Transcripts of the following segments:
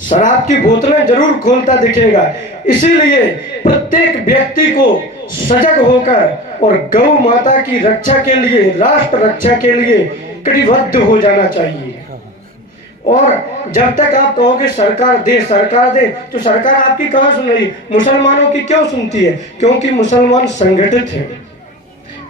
शराब की बोतलें जरूर खोलता दिखेगा। इसीलिए प्रत्येक व्यक्ति को सजग होकर और गौ माता की रक्षा के लिए, राष्ट्र रक्षा के लिए कटिबद्ध हो जाना चाहिए। और जब तक आप कहोगे सरकार दे तो सरकार आपकी कहां सुन रही? मुसलमानों की क्यों सुनती है? क्योंकि मुसलमान संगठित है।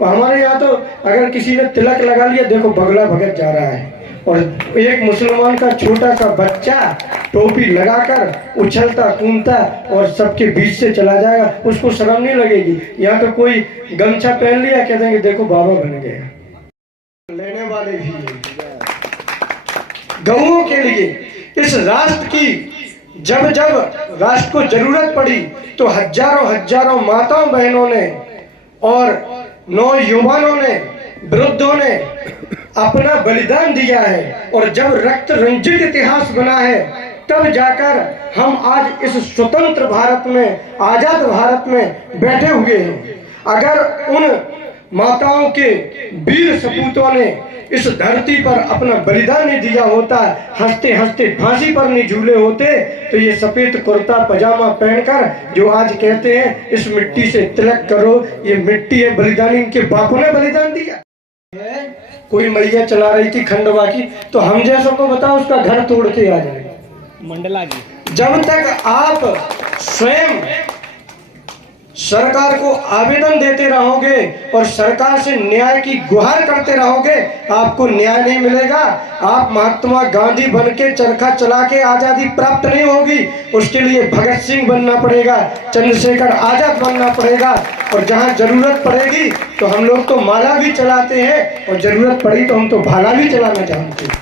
हमारे यहाँ तो अगर किसी ने तिलक लगा लिया, देखो बगला भगत जा रहा है, और एक मुसलमान का छोटा सा बच्चा टोपी लगाकर उछलता कूदता और सबके बीच से चला जाएगा, उसको शर्म नहीं लगेगी? यहाँ तो कोई गमछा पहन लिया, कह देंगे देखो बाबा बन गया। लेने वाले भी गौओं के लिए इस राष्ट्र की जब राष्ट्र को जरूरत पड़ी तो हजारों माताओं बहनों ने और नौयुवानों ने, वृद्धों ने अपना बलिदान दिया है। और जब रक्त रंजित इतिहास बना है तब जाकर हम आज इस स्वतंत्र भारत में, आजाद भारत में बैठे हुए हैं। अगर उन माताओं के वीर सपूतों ने इस धरती पर अपना बलिदान नहीं दिया होता, हंसते हंसते फांसी पर नहीं झूले होते, तो ये सफेद कुर्ता पजामा पहनकर जो आज कहते हैं इस मिट्टी से तिलक करो, ये मिट्टी है, बलिदान इनके बापों ने बलिदान दिया है। कोई मैया चला रही थी खंडवा की, तो हम जैसों को बताओ उसका घर तोड़ के आ जाए मंडला जी। जब तक आप स्वयं सरकार को आवेदन देते रहोगे और सरकार से न्याय की गुहार करते रहोगे, आपको न्याय नहीं मिलेगा। आप महात्मा गांधी बन के चरखा चला के आजादी प्राप्त नहीं होगी। उसके लिए भगत सिंह बनना पड़ेगा, चंद्रशेखर आजाद बनना पड़ेगा। और जहां जरूरत पड़ेगी तो हम लोग तो माला भी चलाते हैं, और जरूरत पड़ी तो हम तो भाला भी चलाना जानते हैं।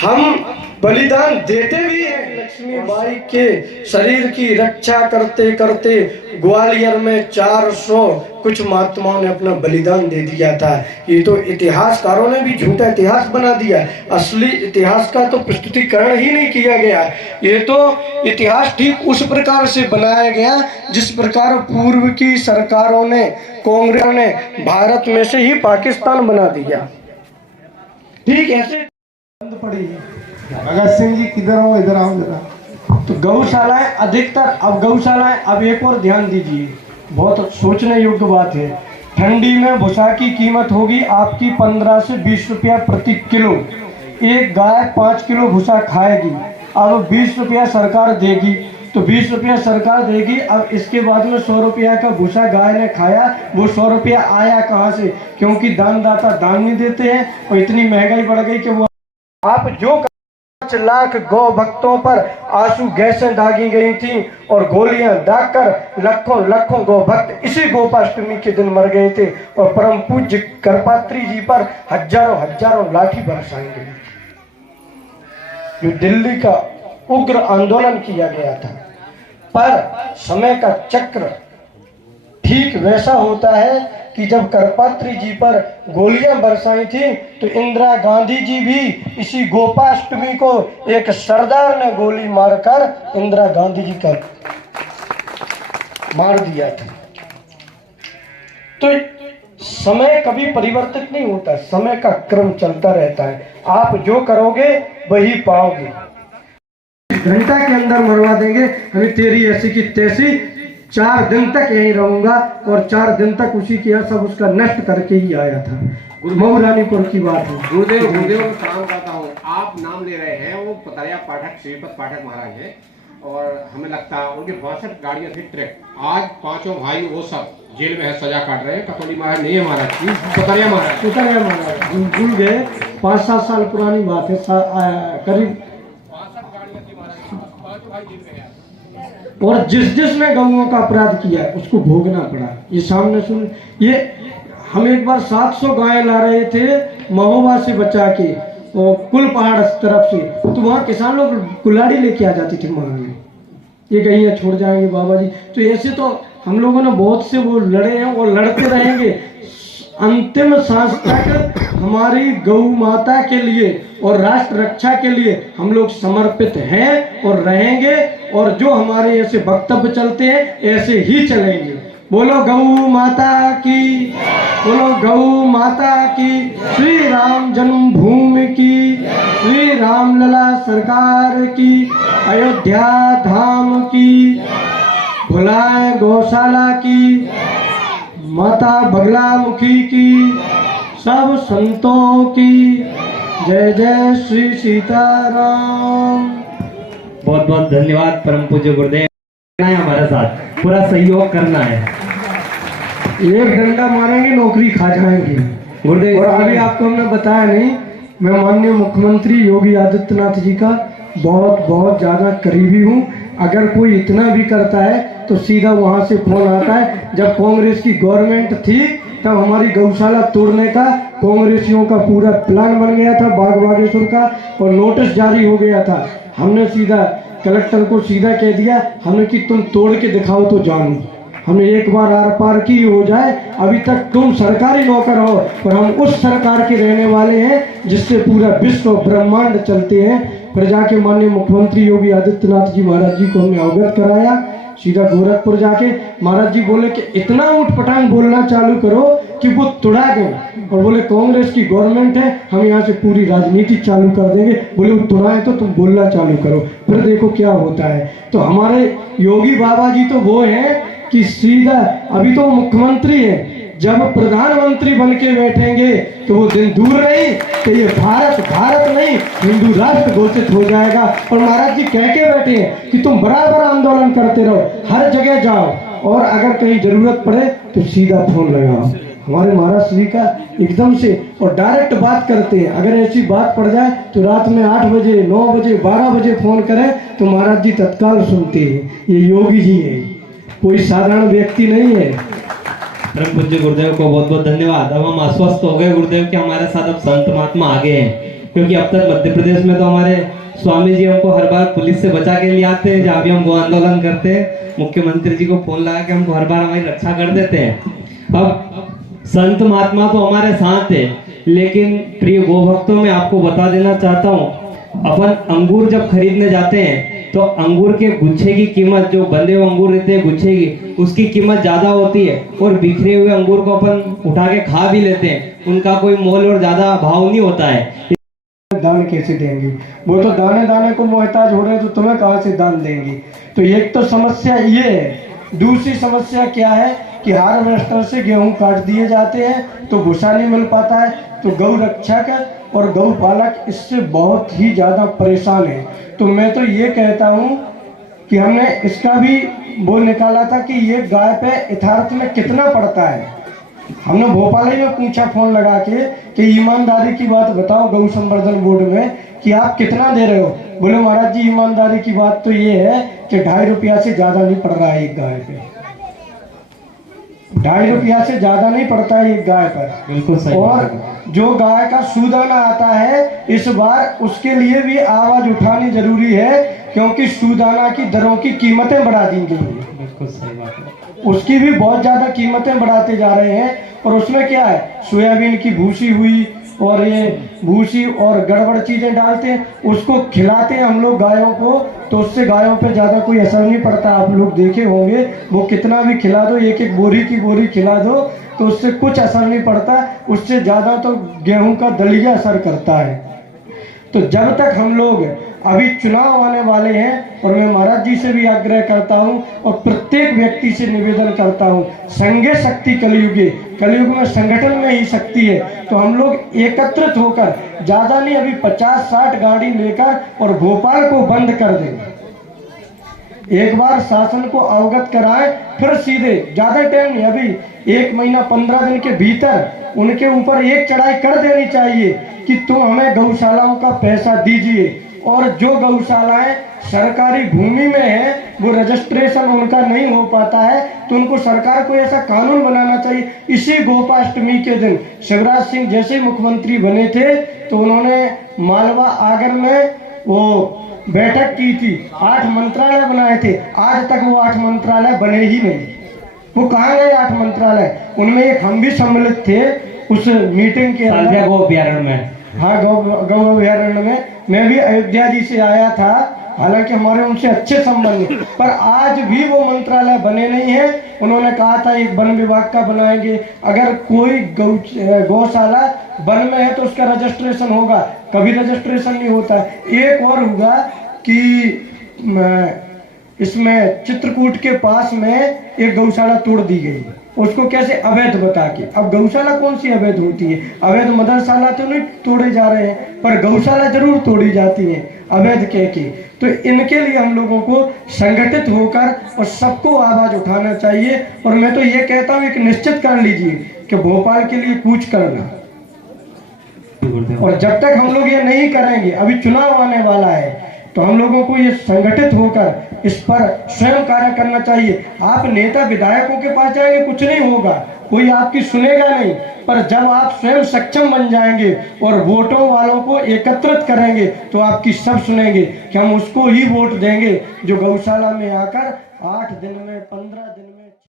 हम बलिदान देते भी हैं। लक्ष्मीबाई के शरीर की रक्षा करते करते ग्वालियर में 400 कुछ महात्माओं ने अपना बलिदान दे दिया था। ये तो इतिहासकारों ने भी झूठा इतिहास बना दिया, असली इतिहास का तो प्रस्तुतिकरण ही नहीं किया गया। ये तो इतिहास ठीक उस प्रकार से बनाया गया जिस प्रकार पूर्व की सरकारों ने, कांग्रेस ने भारत में से ही पाकिस्तान बना दिया, ठीक ऐसे बंद पड़ी। भगत सिंह जी किधर हो? इधर आओ जरा। तो गौशालाएं अधिकतर, अब गौशालाएं, अब एक और ध्यान दीजिए, बहुत सोचने योग्य बात है। ठंडी में भूसा की कीमत होगी आपकी 15 से 20 रुपया प्रति किलो। एक गाय 5 किलो भूसा खाएगी, अब 20 रुपया सरकार देगी, तो 20 रुपया सरकार देगी। अब इसके बाद में 100 रुपया का भूसा गाय ने खाया, वो 100 रुपया आया कहाँ से? क्योंकि दानदाता दान नहीं देते हैं, और इतनी महंगाई बढ़ गई कि वो आप जो 5 लाख गौ भक्तों पर आंसू गैसें दागी गई थी और गोलियां दागकर लाखों गौ भक्त इसी गोपाष्टमी के दिन मर गए थे। और परम पूज्य करपात्री जी पर हजारों लाठी बरसाई गई। जो दिल्ली का उग्र आंदोलन किया गया था, पर समय का चक्र ठीक वैसा होता है कि जब करपात्री जी पर गोलियां बरसाई थी तो इंदिरा गांधी जी भी इसी गोपाष्टमी को एक सरदार ने गोली मारकर इंदिरा गांधी जी का मार दिया था। तो समय कभी परिवर्तित नहीं होता, समय का क्रम चलता रहता है। आप जो करोगे वही पाओगे। घंटा के अंदर मरवा देंगे, हमें तेरी ऐसी की तैसी, 4 दिन तक यही रहूंगा, और 4 दिन तक उसी के सब उसका नष्ट करके ही आया था। मऊ रानीपुर की बात है। गुरुदेव प्रणाम करता हूँ। आप नाम ले रहे हैं, वो पताया पाठक, श्रीपद पाठक महाराज हैं, और हमें लगता है उनके 62 गाड़ियां थी ट्रैक। आज 5 भाई वो सब जेल में है, सजा काट रहे हैं। कटोली महाराज नहीं है महाराज की, पताया महाराज भूल गए। 5-7 साल पुरानी बात है, करीब 62 गाड़ियां थी महाराज, 5 भाई जेल में है। और जिसने गौओं का अपराध किया उसको भोगना पड़ा। ये सामने सुन, ये हम एक बार 700 गायें ला रहे थे महोबा से बचा के, और कुल पहाड़ तरफ से, तो वहाँ किसान लोग कुल्हाड़ी लेके आ जाती थी मांगने, ये गैया छोड़ जाएंगे बाबा जी। तो ऐसे तो हम लोगों ने बहुत से वो लड़े हैं और लड़ते रहेंगे। अंतिम सांस तक हमारी गौ माता के लिए और राष्ट्र रक्षा के लिए हम लोग समर्पित हैं और रहेंगे। और जो हमारे ऐसे वक्तव्य चलते हैं ऐसे ही चलेंगे। बोलो गौ माता की, बोलो गौ माता की। श्री राम जन्मभूमि की, श्री राम लला सरकार की, अयोध्या धाम की, भुलाए गौशाला की, माता बगलामुखी की, सब संतों की जय जय श्री सीताराम। बहुत बहुत धन्यवाद परम पूज्य गुरुदेव। है हमारे साथ पूरा सहयोग करना है। एक डंडा मारेंगे नौकरी खा जाएंगे गुरुदेव। और अभी आपको हमने बताया नहीं, मैं माननीय मुख्यमंत्री योगी आदित्यनाथ जी का बहुत बहुत ज़्यादा करीबी हूँ। अगर कोई इतना भी करता है तो सीधा वहाँ से फोन आता है। जब कांग्रेस की गवर्नमेंट थी तब हमारी गौशाला तोड़ने का कांग्रेसियों का पूरा प्लान बन गया था, बाग बागेश्वर का, और नोटिस जारी हो गया था। हमने सीधा कलेक्टर को सीधा कह दिया हमने कि तुम तोड़ के दिखाओ तो जानू। हमने एक बार आर पार की हो जाए, अभी तक तुम सरकारी नौकर हो पर हम उस सरकार के रहने वाले हैं जिससे पूरा विश्व ब्रह्मांड चलते हैं। प्रजा के माननीय मुख्यमंत्री योगी आदित्यनाथ जी महाराज जी को हमने अवगत कराया। सीधा गोरखपुर जाके महाराज जी बोले कि इतना उठपटांग बोलना चालू करो कि वो तुड़ा दें, और बोले कांग्रेस की गवर्नमेंट है, हम यहाँ से पूरी राजनीति चालू कर देंगे। बोले वो तुड़ाए तो तुम बोलना चालू करो, फिर देखो क्या होता है। तो हमारे योगी बाबा जी तो वो हैं कि सीधा अभी तो मुख्यमंत्री है, जब प्रधानमंत्री बन के बैठेंगे तो वो दिन दूर नहीं कि ये भारत नहीं हिंदू राष्ट्र घोषित हो जाएगा। और महाराज जी कह के बैठे हैं कि तुम बराबर आंदोलन करते रहो, हर जगह जाओ, और अगर कहीं जरूरत पड़े तो सीधा फोन लगाओ। हमारे महाराज श्री का एकदम से और डायरेक्ट बात करते हैं। अगर ऐसी बात पड़ जाए तो रात में 8 बजे 9 बजे 12 बजे फोन करें तो महाराज जी तत्काल सुनते हैं। ये योगी जी है, कोई साधारण व्यक्ति नहीं है। परम पूज्य गुरुदेव को बहुत बहुत धन्यवाद। अब हम आश्वस्त हो गए गुरुदेव कि हमारे साथ अब संत महात्मा आगे हैं, क्योंकि अब तक मध्य प्रदेश में तो हमारे स्वामी जी हमको हर बार पुलिस से बचा के लिए आते हैं। जहाँ भी हम वो आंदोलन करते हैं मुख्यमंत्री जी को फोन लगा के हमको हर बार हमारी रक्षा कर देते हैं। अब संत महात्मा तो हमारे साथ है, लेकिन प्रिय गोभक्तों में आपको बता देना चाहता हूँ, अपन अंगूर जब खरीदने जाते हैं तो अंगूर के गुच्छे की कीमत, जो बंधे हुए अंगूर रहते हैं गुच्छे की, उसकी कीमत ज्यादा होती है, और बिखरे हुए अंगूर को अपन उठा के खा भी लेते हैं, उनका कोई मोल और ज्यादा भाव नहीं होता है। दान कैसे देंगे? वो तो दाने दाने को मोहताज हो रहे हैं, तो तुम्हें कहाँ से दान देंगे? तो एक तो समस्या ये है। दूसरी समस्या क्या है कि हार्वेस्टर से गेहूं काट दिए जाते हैं तो भूसा नहीं मिल पाता है, तो गौ रक्षक और गौ पालक इससे बहुत ही ज़्यादा परेशान है। तो मैं तो ये कहता हूँ कि हमने इसका भी वो निकाला था कि ये गाय पे यथार्थ में कितना पड़ता है। हमने भोपाल ही में पूछा फोन लगा के कि ईमानदारी की बात बताओ गौ संवर्धन बोर्ड में कि आप कितना दे रहे हो। बोले महाराज जी ईमानदारी की बात तो ये है कि 2.5 रुपया से ज़्यादा नहीं पड़ रहा है एक गाय पे, 2.5 रुपया से ज़्यादा नहीं पड़ता है एक गाय पर। बिल्कुल सही। और जो गाय का सूदाना आता है इस बार उसके लिए भी आवाज उठानी जरूरी है, क्योंकि सूदाना की दरों की कीमतें बढ़ा दी गई हैं। बिल्कुल सही बात है। उसकी भी बहुत ज़्यादा कीमतें बढ़ाते जा रहे हैं। और उसमें क्या है, सोयाबीन की भूसी हुई और ये भूसी और गड़बड़ चीज़ें डालते हैं, उसको खिलाते हैं हम लोग गायों को, तो उससे गायों पे ज़्यादा कोई असर नहीं पड़ता। आप लोग देखे होंगे, वो कितना भी खिला दो, एक एक बोरी की बोरी खिला दो तो उससे कुछ असर नहीं पड़ता, उससे ज़्यादा तो गेहूं का दलिया असर करता है। तो जब तक हम लोग, अभी चुनाव आने वाले हैं, और मैं महाराज जी से भी आग्रह करता हूं और प्रत्येक व्यक्ति से निवेदन करता हूं, संघे शक्ति कलयुगे, कलयुग में संगठन में ही शक्ति है। तो हम लोग एकत्रित होकर, ज़्यादा नहीं, अभी 50-60 गाड़ी लेकर और भोपाल को बंद कर दें। एक बार शासन को अवगत कराएं, फिर सीधे, ज़्यादा टाइम नहीं, अभी 1 महीना 15 दिन के भीतर उनके ऊपर एक चढ़ाई कर देनी चाहिए कि तुम हमें गौशालाओं का पैसा दीजिए। और जो गौशालाएं सरकारी भूमि में है वो रजिस्ट्रेशन उनका नहीं हो पाता है, तो उनको सरकार को ऐसा कानून बनाना चाहिए। इसी गोपाष्टमी के दिन शिवराज सिंह जैसे मुख्यमंत्री बने थे तो उन्होंने मालवा आगर में वो बैठक की थी, 8 मंत्रालय बनाए थे। आज तक वो 8 मंत्रालय बने ही नहीं। वो कहाँ गए 8 मंत्रालय? उनमें एक हम भी सम्मिलित थे उस मीटिंग के अंदर, गौ अभ्यारण्य में। हाँ, गौ अभ्यारण्य में मैं भी अयोध्या जी से आया था हालांकि हमारे उनसे अच्छे संबंध हैं, पर आज भी वो मंत्रालय बने नहीं है। उन्होंने कहा था एक वन विभाग का बनाएंगे, अगर कोई गौशाला वन में है तो उसका रजिस्ट्रेशन होगा, कभी रजिस्ट्रेशन नहीं होता। एक और हुआ कि इसमें चित्रकूट के पास में एक गौशाला तोड़ दी गई, उसको कैसे अवैध बता के। अब गौशाला कौन सी अवैध होती है? अवैध मदरसाला तो नहीं तोड़े जा रहे हैं, पर गौशाला जरूर तोड़ी जाती है अवैध कह के। तो इनके लिए हम लोगों को संगठित होकर और सबको आवाज उठाना चाहिए। और मैं तो ये कहता हूँ एक निश्चित कर लीजिए कि भोपाल के लिए कूच करना, और जब तक हम लोग ये नहीं करेंगे, अभी चुनाव आने वाला है, तो हम लोगों को ये संगठित होकर इस पर स्वयं कार्य करना चाहिए। आप नेता विधायकों के पास जाएंगे कुछ नहीं होगा, कोई आपकी सुनेगा नहीं, पर जब आप स्वयं सक्षम बन जाएंगे और वोटों वालों को एकत्रित करेंगे तो आपकी सब सुनेंगे कि हम उसको ही वोट देंगे जो गौशाला में आकर 8 दिन में 15 दिन में